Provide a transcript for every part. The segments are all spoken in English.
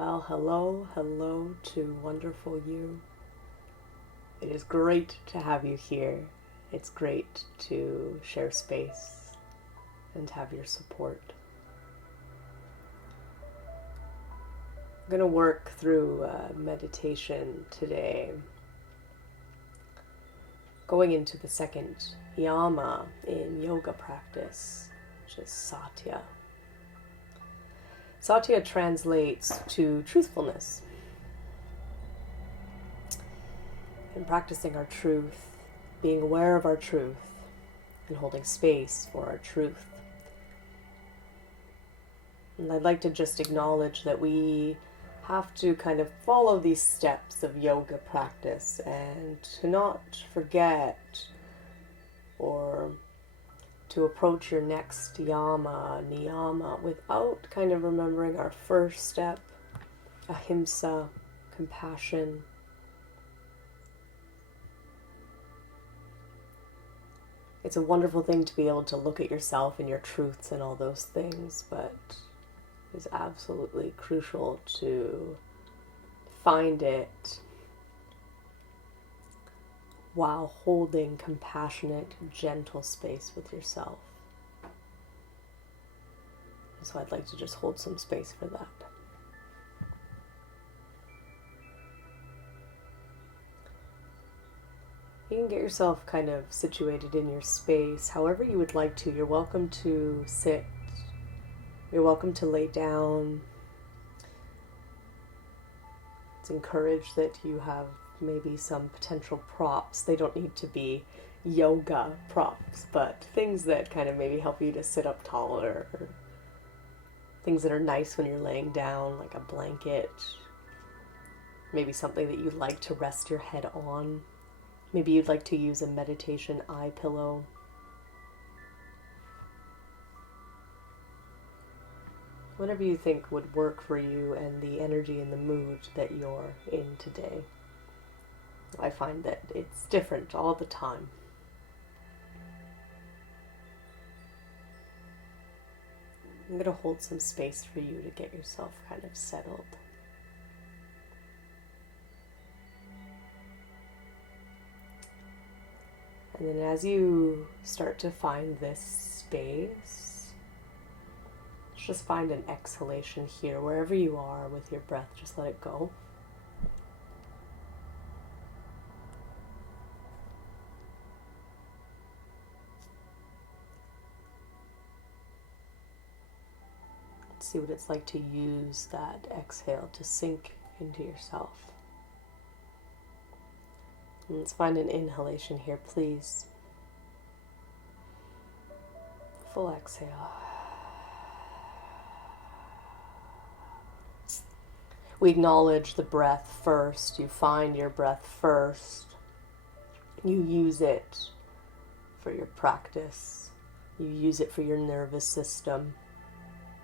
Well, hello to wonderful you. It is great to have you here. It's great to share space and have your support. I'm going to work through meditation today, going into the second yama in yoga practice, which is Satya. Satya translates to truthfulness. And practicing our truth, being aware of our truth, and holding space for our truth. And I'd like to just acknowledge that we have to kind of follow these steps of yoga practice and to not forget or to approach your next yama, niyama, without kind of remembering our first step, Ahimsa, compassion. It's a wonderful thing to be able to look at yourself and your truths and all those things, but it's absolutely crucial to find it while holding compassionate, gentle space with yourself. So I'd like to just hold some space for that. You can get yourself kind of situated in your space however you would like to. You're welcome to sit. You're welcome to lay down. It's encouraged that you have maybe some potential props. They don't need to be yoga props, but things that kind of maybe help you to sit up taller, or things that are nice when you're laying down, like a blanket, maybe something that you'd like to rest your head on. Maybe you'd like to use a meditation eye pillow. Whatever you think would work for you and the energy and the mood that you're in today. I find that it's different all the time. I'm going to hold some space for you to get yourself kind of settled. And then as you start to find this space, just find an exhalation here, wherever you are with your breath, just let it go. See what it's like to use that exhale to sink into yourself. And let's find an inhalation here, please. Full exhale. We acknowledge the breath first. You find your breath first. You use it for your practice. You use it for your nervous system.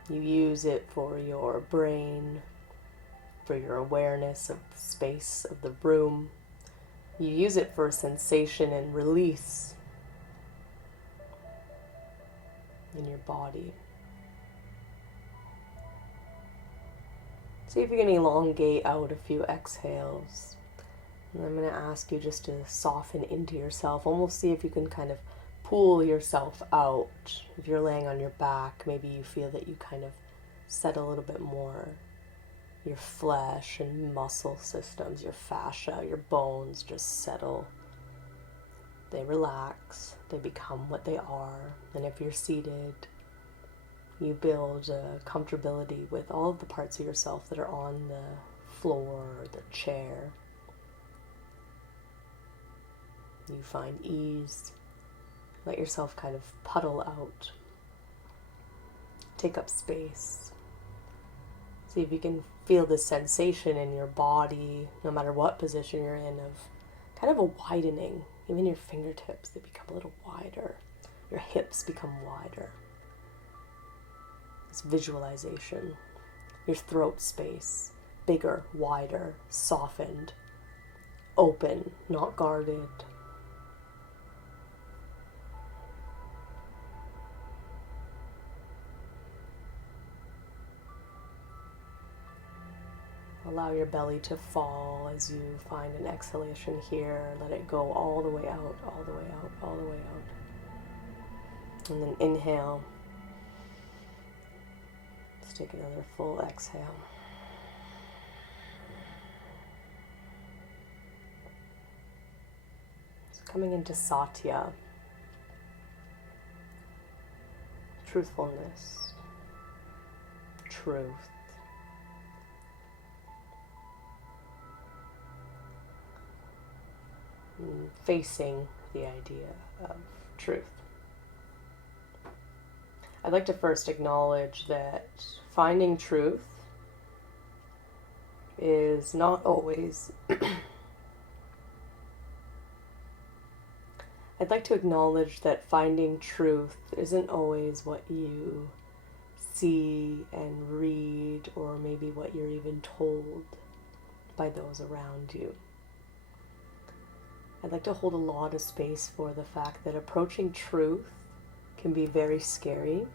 You use it for your brain, for your awareness of the space of the room. You use it for sensation and release in your body. See if you can elongate out a few exhales. And I'm going to ask you just to soften into yourself. Almost see if you can kind of pull yourself out. If you're laying on your back, maybe you feel that you kind of set a little bit more. Your flesh and muscle systems, your fascia, your bones just settle. They relax. They become what they are. And if you're seated, you build a comfortability with all of the parts of yourself that are on the floor or the chair. You find ease. Let yourself kind of puddle out. Take up space. See if you can feel the sensation in your body, no matter what position you're in, of kind of a widening. Even your fingertips, they become a little wider. Your hips become wider. This visualization. Your throat space, bigger, wider, softened, open, not guarded. Allow your belly to fall as you find an exhalation here. Let it go all the way out, all the way out, all the way out. And then inhale. Let's take another full exhale. So coming into Satya, truthfulness, truth. Facing the idea of truth. I'd like to first acknowledge that finding truth is not always I'd like to acknowledge that finding truth isn't always what you see and read, or maybe what you're even told by those around you. I'd like to hold a lot of space for the fact that approaching truth can be very scary,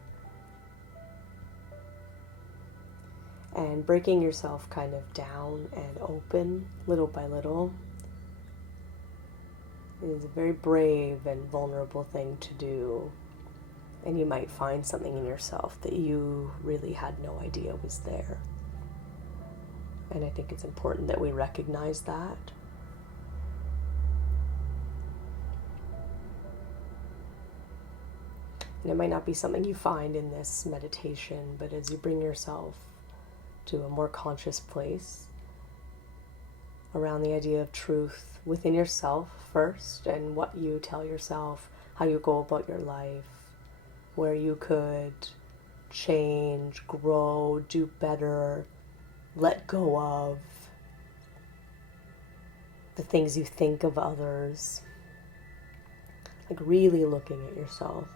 and breaking yourself kind of down and open little by little is a very brave and vulnerable thing to do, and you might find something in yourself that you really had no idea was there. And I think it's important that we recognize that. And it might not be something you find in this meditation, but as you bring yourself to a more conscious place around the idea of truth within yourself first, and what you tell yourself, how you go about your life, where you could change, grow, do better, let go of the things you think of others, like really looking at yourself.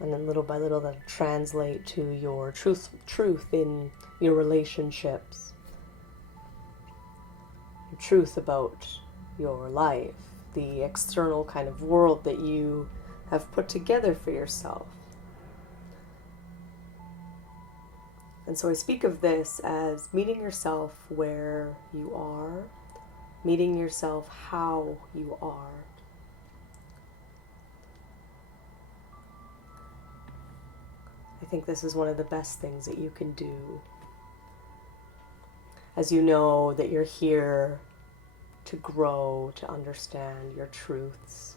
And then little by little that'll translate to your truth in your relationships, your truth about your life, the external kind of world that you have put together for yourself. And so I speak of this as meeting yourself where you are, meeting yourself how you are. I think this is one of the best things that you can do, as you know that you're here to grow, to understand your truths.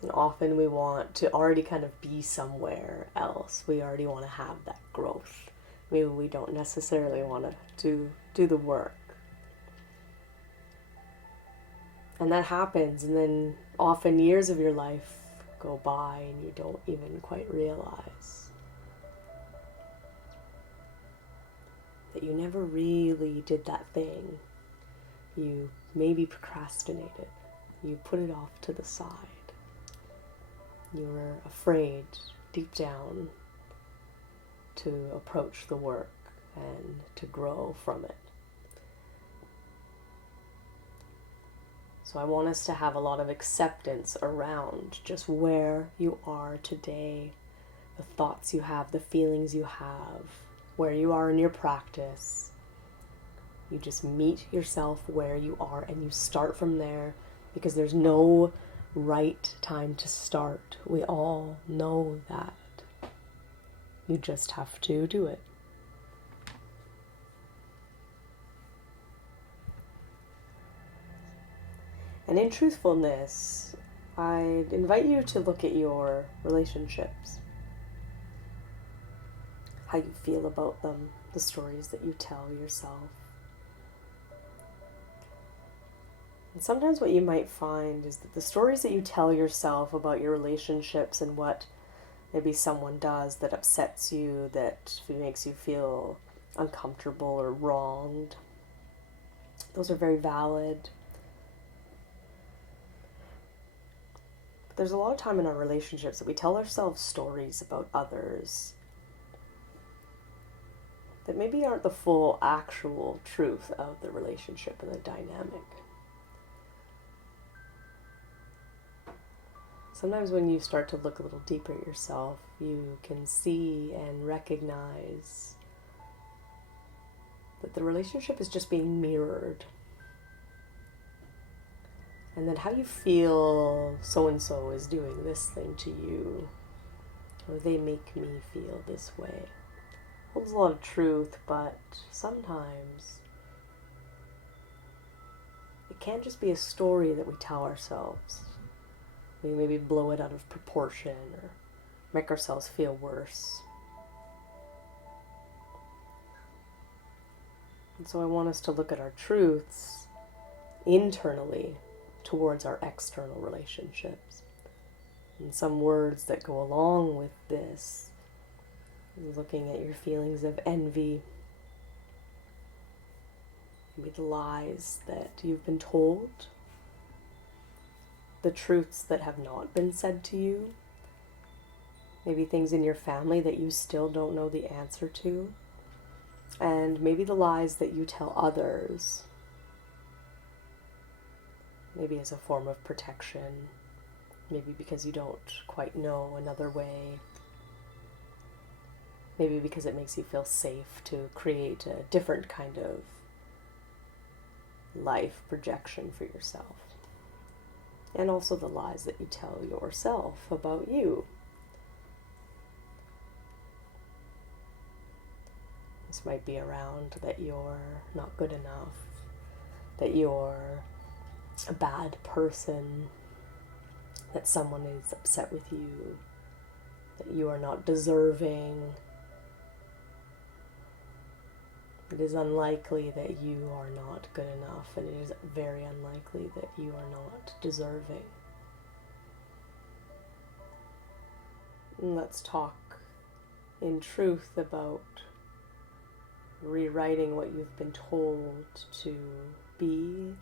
And often we want to already kind of be somewhere else. We already want to have that growth. Maybe we don't necessarily want to do the work. And that happens, and then often years of your life go by and you don't even quite realize that you never really did that thing. You maybe procrastinated. You put it off to the side. You were afraid deep down to approach the work and to grow from it. So I want us to have a lot of acceptance around just where you are today, the thoughts you have, the feelings you have, where you are in your practice. You just meet yourself where you are and you start from there, because there's no right time to start. We all know that. You just have to do it. And in truthfulness, I invite you to look at your relationships, how you feel about them, the stories that you tell yourself. And sometimes what you might find is that the stories that you tell yourself about your relationships and what maybe someone does that upsets you, that makes you feel uncomfortable or wronged, those are very valid. There's a lot of time in our relationships that we tell ourselves stories about others that maybe aren't the full actual truth of the relationship and the dynamic. Sometimes when you start to look a little deeper at yourself, you can see and recognize that the relationship is just being mirrored. And that how you feel so-and-so is doing this thing to you, or they make me feel this way. Holds a lot of truth, but sometimes it can't just be a story that we tell ourselves. We maybe blow it out of proportion or make ourselves feel worse. And so I want us to look at our truths internally towards our external relationships. And some words that go along with this, looking at your feelings of envy, maybe the lies that you've been told, the truths that have not been said to you, maybe things in your family that you still don't know the answer to, and maybe the lies that you tell others, maybe as a form of protection, maybe because you don't quite know another way, maybe because it makes you feel safe to create a different kind of life projection for yourself. And also the lies that you tell yourself about you. This might be around that you're not good enough, that you're a bad person, that someone is upset with you, that you are not deserving. It is unlikely that you are not good enough, and it is very unlikely that you are not deserving. And let's talk in truth about rewriting what you've been told to be,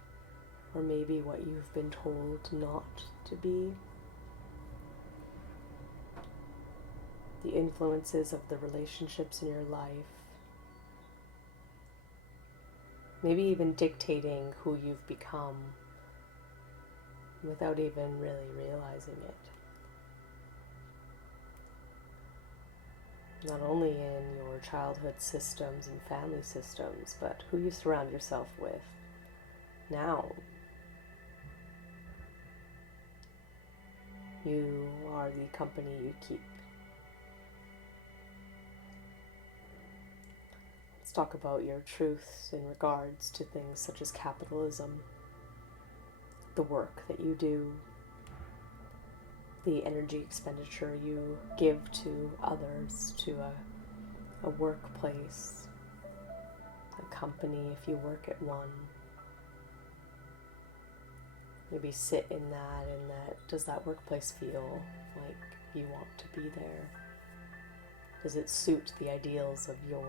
or maybe what you've been told not to be. The influences of the relationships in your life, maybe even dictating who you've become without even really realizing it. Not only in your childhood systems and family systems, but who you surround yourself with now. You are the company you keep. Let's talk about your truths in regards to things such as capitalism, the work that you do, the energy expenditure you give to others, to a workplace, a company if you work at one. Maybe sit in that, does that workplace feel like you want to be there? Does it suit the ideals of your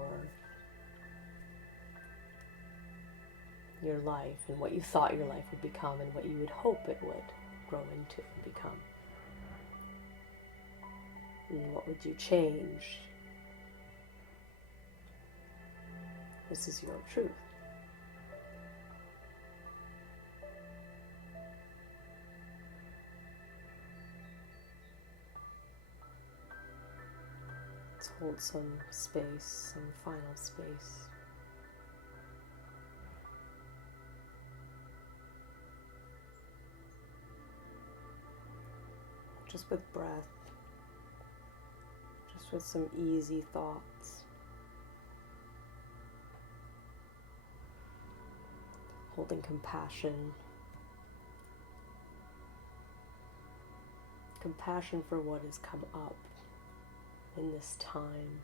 life and what you thought your life would become and what you would hope it would grow into and become? And what would you change? This is your truth. Let's hold some space, some final space. Just with breath. With some easy thoughts. Holding compassion. Compassion for what has come up in this time.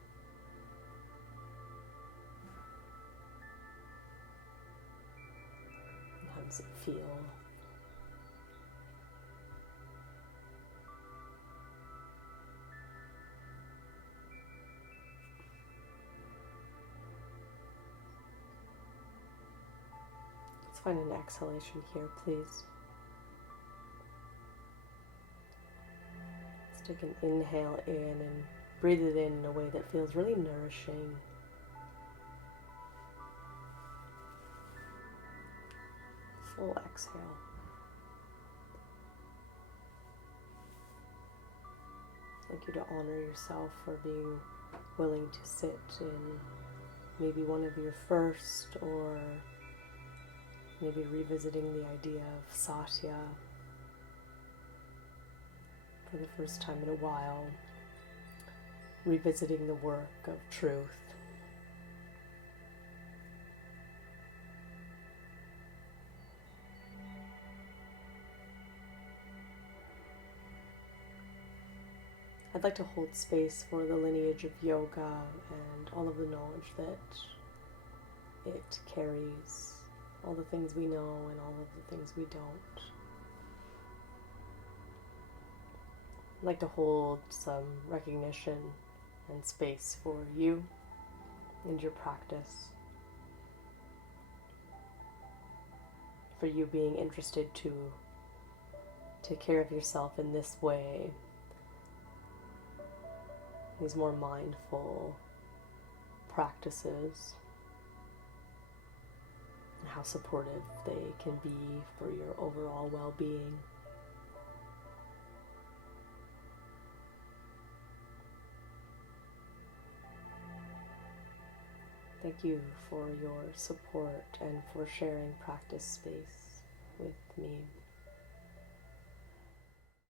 How does it feel? Find an exhalation here, please. Let's take an inhale in and breathe it in a way that feels really nourishing. Full exhale. like you to honor yourself for being willing to sit in maybe one of your first, or maybe revisiting the idea of Satya for the first time in a while, revisiting the work of truth. I'd like to hold space for the lineage of yoga and all of the knowledge that it carries, all the things we know and all of the things we don't. I'd like to hold some recognition and space for you and your practice, for you being interested to take care of yourself in this way, these more mindful practices, and how supportive they can be for your overall well-being. Thank you for your support and for sharing practice space with me.